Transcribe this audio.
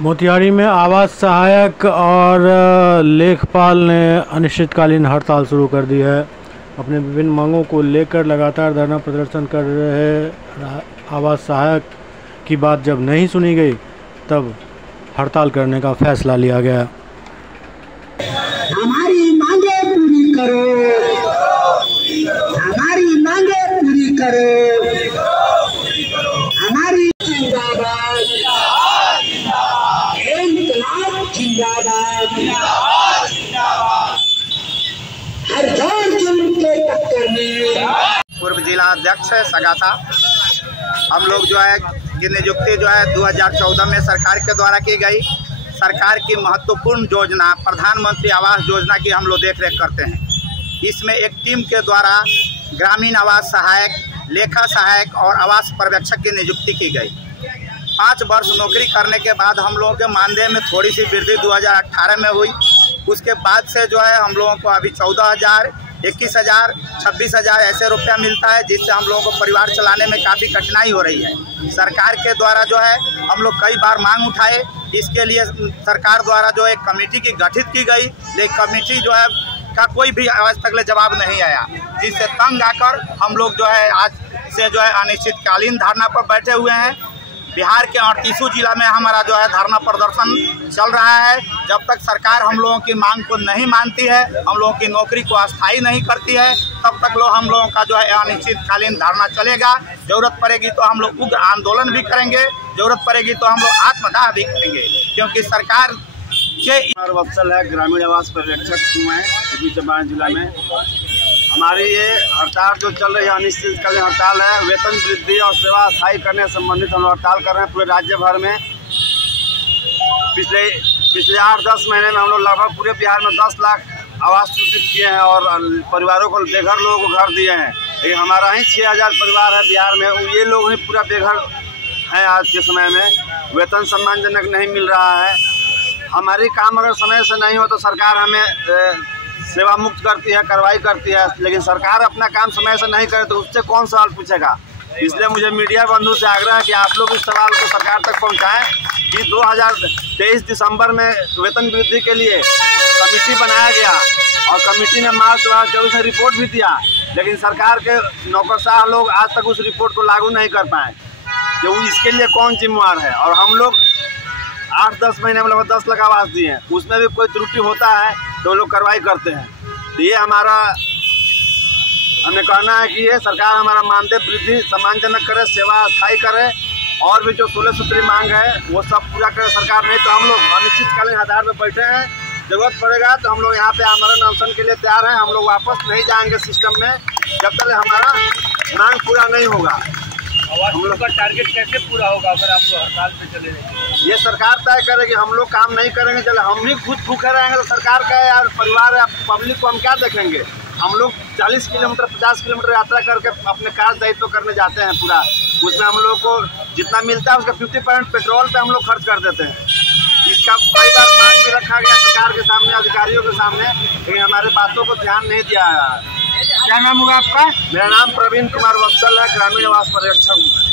मोतिहारी में आवास सहायक और लेखपाल ने अनिश्चितकालीन हड़ताल शुरू कर दी है। अपने विभिन्न मांगों को लेकर लगातार धरना प्रदर्शन कर रहे आवास सहायक की बात जब नहीं सुनी गई तब हड़ताल करने का फैसला लिया गया। हमारी मांगे पूरी करो, हमारी मांगे पूरी करो, हमारी जिंदाबाद, इंकलाब जिंदाबाद, हर दौर जुल्म के टक्कर में। पूर्व जिला अध्यक्ष है सगाता। हम लोग जो है की नियुक्ति जो है 2014 में सरकार के द्वारा की गई। सरकार की महत्वपूर्ण योजना प्रधानमंत्री आवास योजना की हम लोग देख रेख करते हैं। इसमें एक टीम के द्वारा ग्रामीण आवास सहायक, लेखा सहायक और आवास पर्यवेक्षक की नियुक्ति की गई। 5 वर्ष नौकरी करने के बाद हम लोगों के मानदेय में थोड़ी सी वृद्धि 2018 में हुई। उसके बाद से जो है हम लोगों को अभी 14,000, 21,000, 26,000 ऐसे रुपया मिलता है, जिससे हम लोगों को परिवार चलाने में काफ़ी कठिनाई हो रही है। सरकार के द्वारा जो है हम लोग कई बार मांग उठाए। इसके लिए सरकार द्वारा जो एक कमेटी की गठित की गई, लेकिन कमेटी जो है का कोई भी आज तक जवाब नहीं आया, जिससे तंग आकर हम लोग जो है आज से जो है अनिश्चितकालीन धरना पर बैठे हुए हैं। बिहार के 38 जिला में हमारा जो है धरना प्रदर्शन चल रहा है। जब तक सरकार हम लोगों की मांग को नहीं मानती है, हम लोगों की नौकरी को अस्थायी नहीं करती है, तब तक हम लोगों का जो है अनिश्चितकालीन धरना चलेगा। जरूरत पड़ेगी तो हम लोग उग्र आंदोलन भी करेंगे, जरूरत पड़ेगी तो हम लोग आत्मदाह भी करेंगे, क्योंकि सरकार के वत्सल है ग्रामीण आवास पर्यवेक्षक मैं पूर्वी चंपारण जिला में। हमारी ये हड़ताल जो चल रही है अनिश्चितकालीन हड़ताल है। वेतन वृद्धि और सेवा अस्थायी करने से संबंधित हम लोग हड़ताल कर रहे हैं पूरे राज्य भर में। पिछले 8-10 महीने में हम लोग लगभग पूरे बिहार में 10 लाख आवास स्वीकृत किए हैं और परिवारों को बेघर लोगों को घर दिए हैं। लेकिन हमारा ही 6,000 परिवार है बिहार में, ये लोग ही पूरा बेघर हैं। आज के समय में वेतन सम्मानजनक नहीं मिल रहा है। हमारी काम अगर समय से नहीं हो तो सरकार हमें सेवा मुक्त करती है, कार्रवाई करती है, लेकिन सरकार अपना काम समय से नहीं करे तो उससे कौन सवाल पूछेगा। इसलिए मुझे मीडिया बंधु से आग्रह है कि आप लोग इस सवाल को सरकार तक पहुंचाएं कि 2023 दिसंबर में वेतन वृद्धि के लिए कमेटी बनाया गया और कमेटी ने मार्च 2024 में रिपोर्ट भी दिया, लेकिन सरकार के नौकरशाह लोग आज तक उस रिपोर्ट को लागू नहीं कर पाए। जो इसके लिए कौन जिम्मेवार है। और हम लोग 8-10 महीने में लगभग 10 लाख आवास दिए हैं, उसमें भी कोई त्रुटि होता है तो लोग कार्रवाई करते हैं। तो ये हमें कहना है कि ये सरकार हमारा मानदेय वृद्धि सम्मानजनक करे, सेवा अस्थायी करे और भी जो 16 सूत्री मांग है वो सब पूरा करे सरकार। नहीं तो हम लोग अनिश्चितकालीन आधार पर बैठे हैं। जरूरत पड़ेगा तो हम लोग यहाँ पे आमरण अनशन के लिए तैयार हैं। हम लोग वापस नहीं जाएंगे सिस्टम में जब तक हमारा मांग पूरा नहीं होगा। हम लोग का टारगेट कैसे पूरा होगा अगर आपको हड़ताल पे चले रहेंगे? ये सरकार तय करेगी। हम लोग काम नहीं करेंगे, चले हम ही खुद भूखे रहेंगे तो सरकार का यार परिवार है, पब्लिक को हम क्या देखेंगे। हम लोग 40 किलोमीटर 50 किलोमीटर यात्रा करके अपने कार्य दायित्व करने जाते हैं पूरा। उसमें हम लोग को जितना मिलता है उसका 50% पेट्रोल पे हम लोग खर्च कर देते हैं। इसका कई बार मांग भी रखा गया सरकार के सामने, अधिकारियों के सामने, लेकिन हमारे बातों को ध्यान नहीं दिया है। क्या नाम हुआ आपका? मेरा नाम प्रवीण कुमार वत्सल है, ग्रामीण आवास पर्यवेक्षक हूँ।